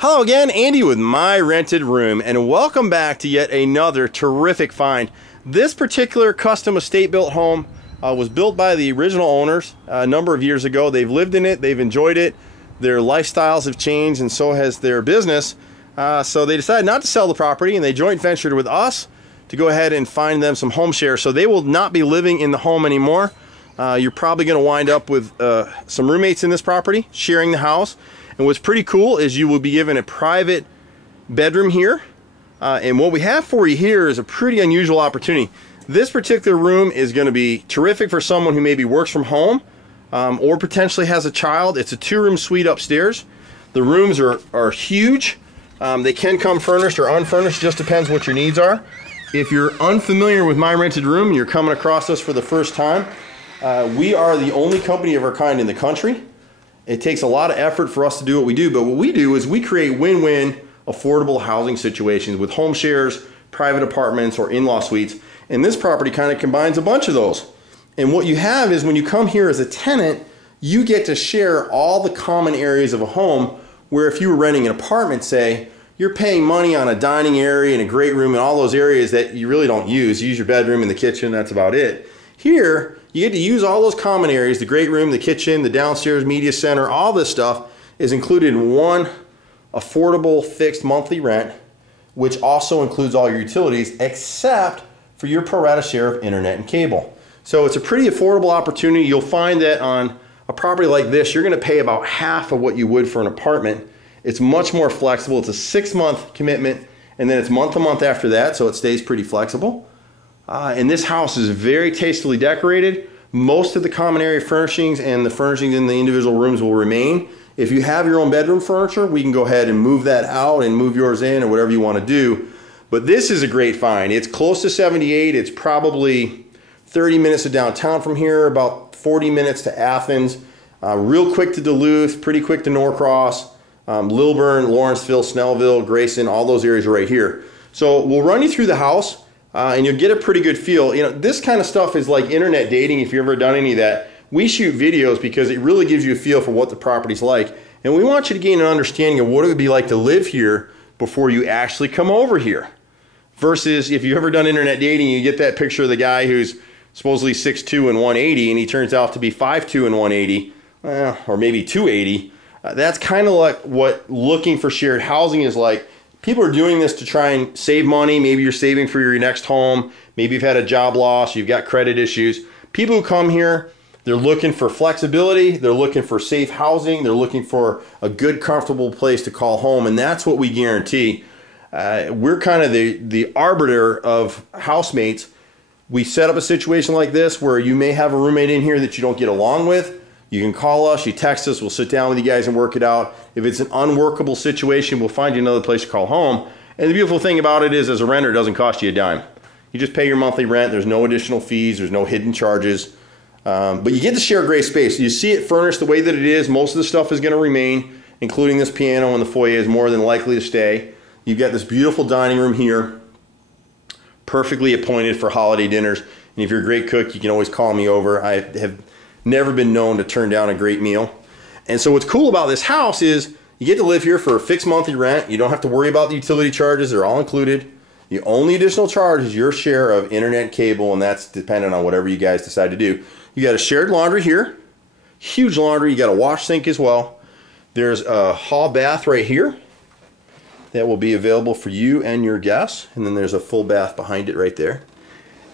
Hello again, Andy with My Rented Room, and welcome back to yet another terrific find. This particular custom estate built home was built by the original owners a number of years ago. They've lived in it, they've enjoyed it, their lifestyles have changed, and so has their business. So they decided not to sell the property, and they joint ventured with us to go ahead and find them some home share. So they will not be living in the home anymore. You're probably going to wind up with some roommates in this property sharing the house. And what's pretty cool is you will be given a private bedroom here. And what we have for you here is a pretty unusual opportunity. This particular room is going to be terrific for someone who maybe works from home or potentially has a child. It's a 2-room suite upstairs. The rooms are huge. They can come furnished or unfurnished, just depends what your needs are. If you're unfamiliar with My Rented Room and you're coming across us for the first time, we are the only company of our kind in the country. It takes a lot of effort for us to do what we do, but what we do is we create win-win affordable housing situations with home shares, private apartments, or in-law suites. And this property kind of combines a bunch of those. And what you have is when you come here as a tenant, you get to share all the common areas of a home, where if you were renting an apartment, say, you're paying money on a dining area and a great room and all those areas that you really don't use. You use your bedroom and the kitchen, that's about it. Here, you get to use all those common areas, the great room, the kitchen, the downstairs media center, all this stuff is included in one affordable fixed monthly rent, which also includes all your utilities except for your pro rata share of internet and cable. So it's a pretty affordable opportunity. You'll find that on a property like this, you're going to pay about half of what you would for an apartment. It's much more flexible. It's a 6-month commitment, and then it's month to month after that, so it stays pretty flexible. And this house is very tastefully decorated. Most of the common area furnishings and the furnishings in the individual rooms will remain. If you have your own bedroom furniture, we can go ahead and move that out and move yours in or whatever you want to do. But this is a great find. It's close to 78. It's probably 30 minutes to downtown from here, about 40 minutes to Athens, real quick to Duluth, pretty quick to Norcross, Lilburn, Lawrenceville, Snellville, Grayson, all those areas are right here. So we'll run you through the house. And you'll get a pretty good feel. You know, this kind of stuff is like internet dating, if you've ever done any of that. We shoot videos because it really gives you a feel for what the property's like. And we want you to gain an understanding of what it would be like to live here before you actually come over here. Versus if you've ever done internet dating, you get that picture of the guy who's supposedly 6'2" and 180, and he turns out to be 5'2" and 180, or maybe 280. That's kind of like what looking for shared housing is like. People are doing this to try and save money. Maybe you're saving for your next home. Maybe you've had a job loss. You've got credit issues. People who come here, they're looking for flexibility. They're looking for safe housing. They're looking for a good, comfortable place to call home. And that's what we guarantee. We're kind of the arbiter of housemates. We set up a situation like this where you may have a roommate in here that you don't get along with. You can call us, you text us, we'll sit down with you guys and work it out. If it's an unworkable situation, we'll find you another place to call home. And the beautiful thing about it is, as a renter, it doesn't cost you a dime. You just pay your monthly rent, there's no additional fees, there's no hidden charges. But you get to share great space. You see it furnished the way that it is. Most of the stuff is gonna remain, including this piano in the foyer is more than likely to stay. You've got this beautiful dining room here, perfectly appointed for holiday dinners. And if you're a great cook, you can always call me over. I have never been known to turn down a great meal. And so what's cool about this house is you get to live here for a fixed monthly rent. You don't have to worry about the utility charges. They're all included. The only additional charge is your share of internet and cable, and that's dependent on whatever you guys decide to do. You got a shared laundry here, huge laundry. You got a wash sink as well. There's a hall bath right here that will be available for you and your guests. And then there's a full bath behind it right there.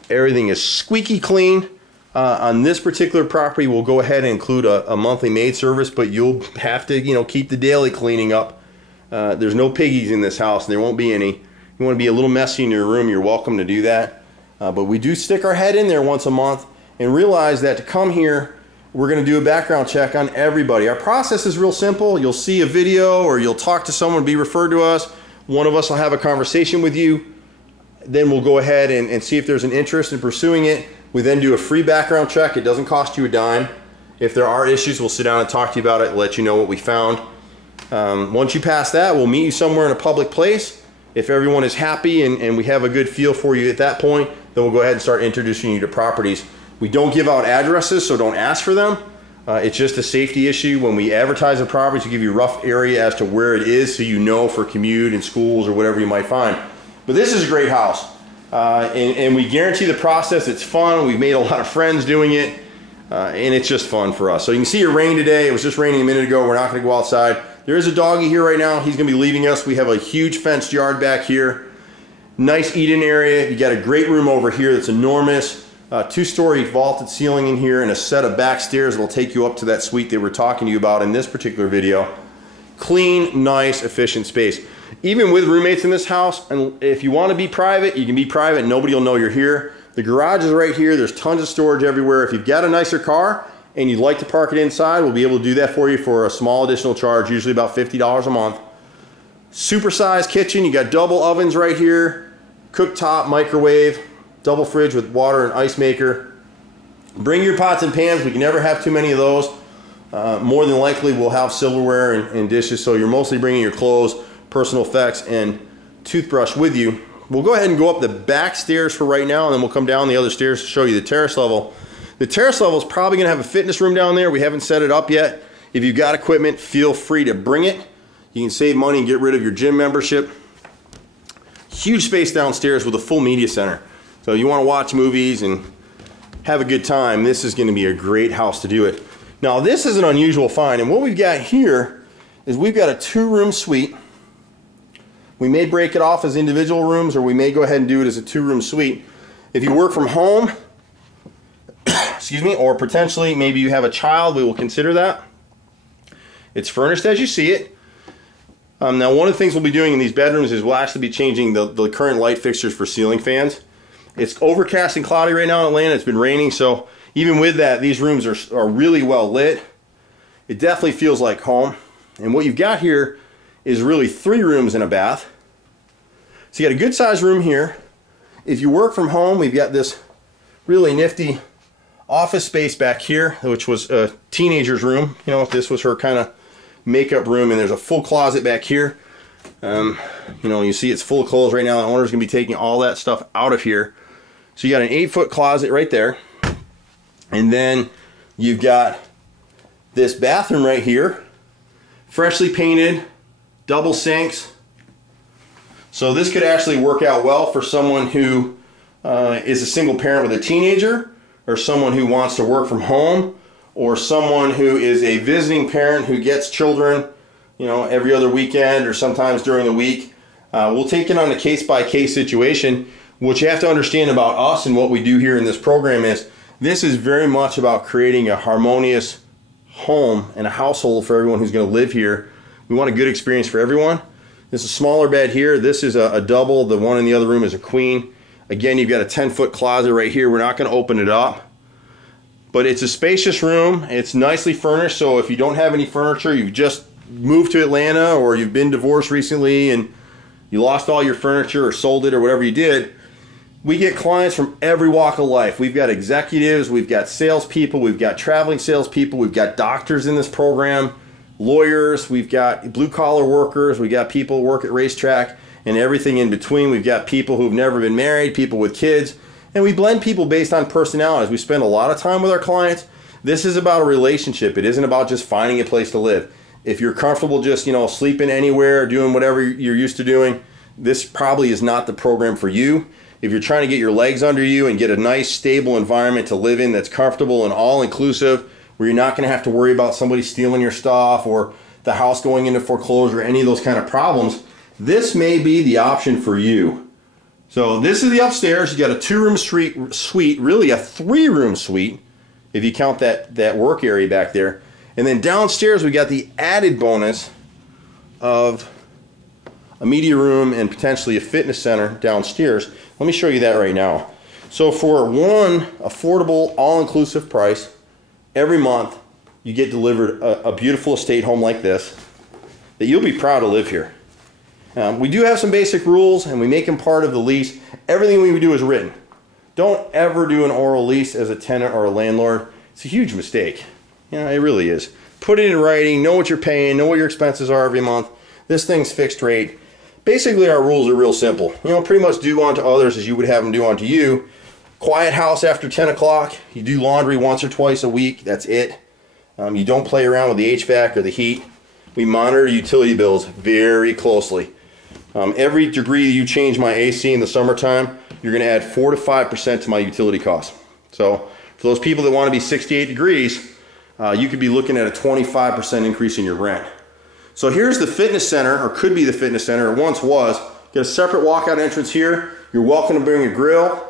Everything is squeaky clean. On this particular property, we'll go ahead and include a monthly maid service, but you'll have to, keep the daily cleaning up. There's no piggies in this house, and there won't be any. You want to be a little messy in your room, you're welcome to do that. But we do stick our head in there once a month and realize that to come here, we're going to do a background check on everybody. Our process is real simple. You'll see a video or you'll talk to someone, be referred to us. One of us will have a conversation with you. Then we'll go ahead and see if there's an interest in pursuing it. We then do a free background check. It doesn't cost you a dime. If there are issues, we'll sit down and talk to you about it and let you know what we found. Once you pass that, we'll meet you somewhere in a public place. If everyone is happy and we have a good feel for you at that point, then we'll go ahead and start introducing you to properties. We don't give out addresses, so don't ask for them. It's just a safety issue. When we advertise a property, to give you a rough area as to where it is so you know for commute and schools or whatever you might find. But this is a great house. And we guarantee the process. It's fun. We've made a lot of friends doing it. And it's just fun for us. So you can see it rained today. It was just raining a minute ago. We're not going to go outside. There is a doggy here right now. He's going to be leaving us. We have a huge fenced yard back here. Nice eat-in area. You got a great room over here that's enormous. Two-story vaulted ceiling in here and a set of back stairs that will take you up to that suite they were talking to you about in this particular video. Clean, nice, efficient space. Even with roommates in this house, and if you want to be private, you can be private. Nobody will know you're here. The garage is right here. There's tons of storage everywhere. If you've got a nicer car and you'd like to park it inside, we'll be able to do that for you for a small additional charge, usually about $50 a month. Super-sized kitchen. You got double ovens right here, cooktop, microwave, double fridge with water and ice maker. Bring your pots and pans. We can never have too many of those. More than likely we'll have silverware and dishes, so you're mostly bringing your clothes, personal effects, and toothbrush with you. We'll go ahead and go up the back stairs for right now, and then we'll come down the other stairs to show you the terrace level. The terrace level is probably going to have a fitness room down there. We haven't set it up yet. If you've got equipment, feel free to bring it. You can save money and get rid of your gym membership. Huge space downstairs with a full media center. So you want to watch movies and have a good time, this is going to be a great house to do it. Now this is an unusual find, and what we've got here is we've got a 2-room suite. We may break it off as individual rooms, or we may go ahead and do it as a 2-room suite. If you work from home, excuse me, or potentially maybe you have a child, we will consider that. It's furnished as you see it. Now one of the things we'll be doing in these bedrooms is we'll actually be changing the current light fixtures for ceiling fans. It's overcast and cloudy right now in Atlanta. It's been raining, so even with that, these rooms are really well lit. It definitely feels like home. And what you've got here is really 3 rooms and a bath. So you got a good sized room here. If you work from home, we've got this really nifty office space back here, which was a teenager's room. You know, this was her kind of makeup room, and there's a full closet back here. You know, you see it's full of clothes right now. The owner's gonna be taking all that stuff out of here. So you got an 8-foot closet right there. And then you've got this bathroom right here, freshly painted, double sinks. So this could actually work out well for someone who is a single parent with a teenager, or someone who wants to work from home, or someone who is a visiting parent who gets children, you know, every other weekend or sometimes during the week. We'll take it on a case-by-case situation. What you have to understand about us and what we do here in this program is this is very much about creating a harmonious home and a household for everyone who's going to live here. We want a good experience for everyone. This is a smaller bed here. This is a double. The one in the other room is a queen. Again, you've got a 10-foot closet right here. We're not going to open it up. But it's a spacious room. It's nicely furnished, so if you don't have any furniture, you've just moved to Atlanta, or you've been divorced recently and you lost all your furniture or sold it or whatever you did, we get clients from every walk of life. We've got executives, we've got salespeople, we've got traveling salespeople, we've got doctors in this program, lawyers, we've got blue-collar workers, we've got people who work at racetrack, and everything in between. We've got people who've never been married, people with kids, and we blend people based on personalities. We spend a lot of time with our clients. This is about a relationship. It isn't about just finding a place to live. If you're comfortable just, you know, sleeping anywhere, doing whatever you're used to doing, this probably is not the program for you. If you're trying to get your legs under you and get a nice, stable environment to live in that's comfortable and all-inclusive, where you're not going to have to worry about somebody stealing your stuff or the house going into foreclosure, any of those kind of problems, this may be the option for you. So this is the upstairs. You got a 2-room suite, really a 3-room suite, if you count that work area back there. And then downstairs we got the added bonus of a media room and potentially a fitness center downstairs. Let me show you that right now. So for one affordable, all-inclusive price, every month you get delivered a beautiful estate home like this that you'll be proud to live here. We do have some basic rules, and we make them part of the lease. Everything we do is written. Don't ever do an oral lease as a tenant or a landlord. It's a huge mistake. You know, it really is. Put it in writing, know what you're paying, know what your expenses are every month. This thing's fixed rate. Basically, our rules are real simple. You know, pretty much do unto others as you would have them do unto you. Quiet house after 10 o'clock. You do laundry once or twice a week. That's it. You don't play around with the HVAC or the heat. We monitor utility bills very closely. Every degree you change my AC in the summertime, you're going to add 4 to 5% to my utility costs. So for those people that want to be 68 degrees, you could be looking at a 25% increase in your rent. So here's the fitness center, or could be the fitness center, or once was. Get a separate walkout entrance here. You're welcome to bring a grill.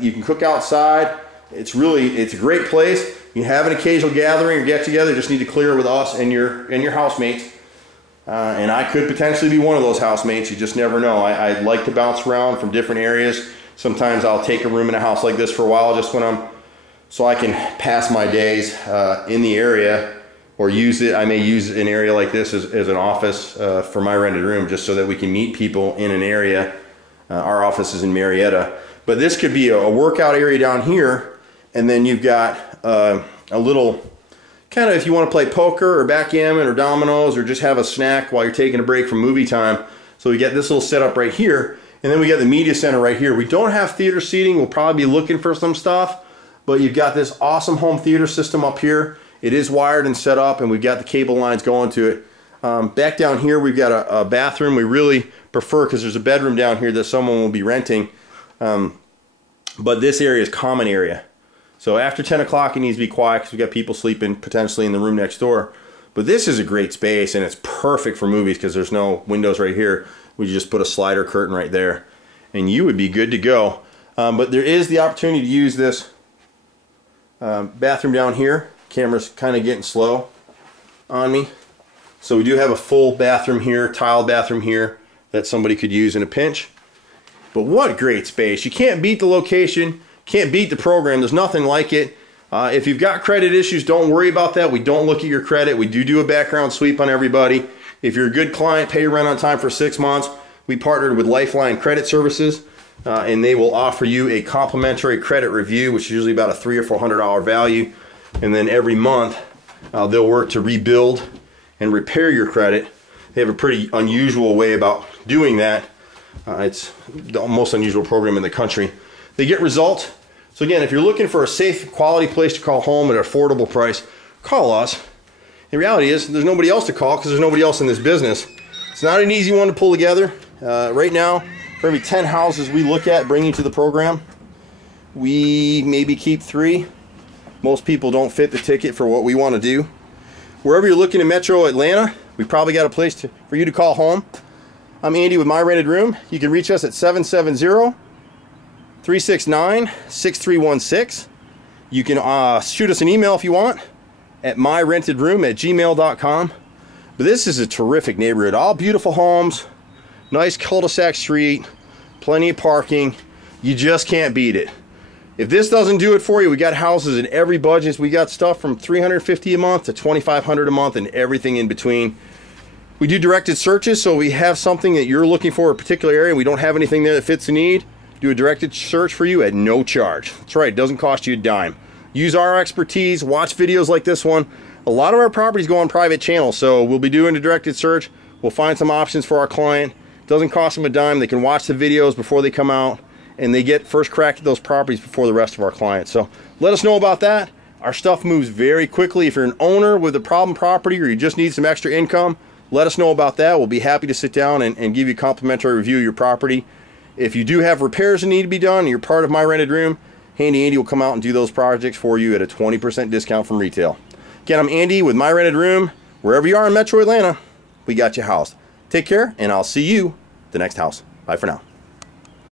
You can cook outside. It's a great place. You have an occasional gathering or get together, just need to clear it with us and your housemates. And I could potentially be one of those housemates. You just never know. I like to bounce around from different areas. Sometimes I'll take a room in a house like this for a while just when so I can pass my days in the area, or use it. I may use an area like this as an office for my rented room, just so that we can meet people in an area. Our office is in Marietta. But this could be a workout area down here, and then you've got a little, kind of, if you want to play poker or backgammon or dominoes, or just have a snack while you're taking a break from movie time. So we get this little setup right here, and then we got the media center right here. We don't have theater seating. We'll probably be looking for some stuff, but you've got this awesome home theater system up here. It is wired and set up, and we've got the cable lines going to it. Back down here, we've got a bathroom. We really prefer, because there's a bedroom down here that someone will be renting, but this area is common area. So after 10 o'clock, it needs to be quiet because we've got people sleeping potentially in the room next door. But this is a great space, and it's perfect for movies because there's no windows right here. We just put a slider curtain right there, and you would be good to go. But there is the opportunity to use this bathroom down here. Camera's kind of getting slow on me. So we do have a full bathroom here, tiled bathroom here, that somebody could use in a pinch. But what great space. You can't beat the location, can't beat the program. There's nothing like it. If you've got credit issues, don't worry about that. We don't look at your credit. We do a background sweep on everybody. If you're a good client, pay your rent on time for 6 months. We partnered with Lifeline Credit Services, and they will offer you a complimentary credit review, which is usually about a $300 or $400 value. And then every month, they'll work to rebuild and repair your credit. They have a pretty unusual way about doing that. It's the most unusual program in the country. They get results. So again, if you're looking for a safe, quality place to call home at an affordable price, call us. The reality is there's nobody else to call because there's nobody else in this business. It's not an easy one to pull together. Right now, for every 10 houses we look at bringing to the program, we maybe keep 3. Most people don't fit the ticket for what we want to do. Wherever you're looking in Metro Atlanta, we probably got a place for you to call home. I'm Andy with My Rented Room. You can reach us at 770-369-6316. You can shoot us an email if you want at myrentedroom@gmail.com. But this is a terrific neighborhood. All beautiful homes, nice cul-de-sac street, plenty of parking. You just can't beat it. If this doesn't do it for you, we got houses in every budget. We got stuff from $350 a month to $2,500 a month and everything in between. We do directed searches, so we have something that you're looking for, a particular area, and we don't have anything there that fits the need. Do a directed search for you at no charge. That's right, it doesn't cost you a dime. Use our expertise, watch videos like this one. A lot of our properties go on private channels, so we'll be doing a directed search. We'll find some options for our client. It doesn't cost them a dime. They can watch the videos before they come out, and they get first crack at those properties before the rest of our clients. So let us know about that. Our stuff moves very quickly. If you're an owner with a problem property or you just need some extra income, let us know about that. We'll be happy to sit down and give you a complimentary review of your property. If you do have repairs that need to be done and you're part of My Rented Room, Handy Andy will come out and do those projects for you at a 20% discount from retail. Again, I'm Andy with My Rented Room. Wherever you are in Metro Atlanta, we got you housed. Take care, and I'll see you at the next house. Bye for now.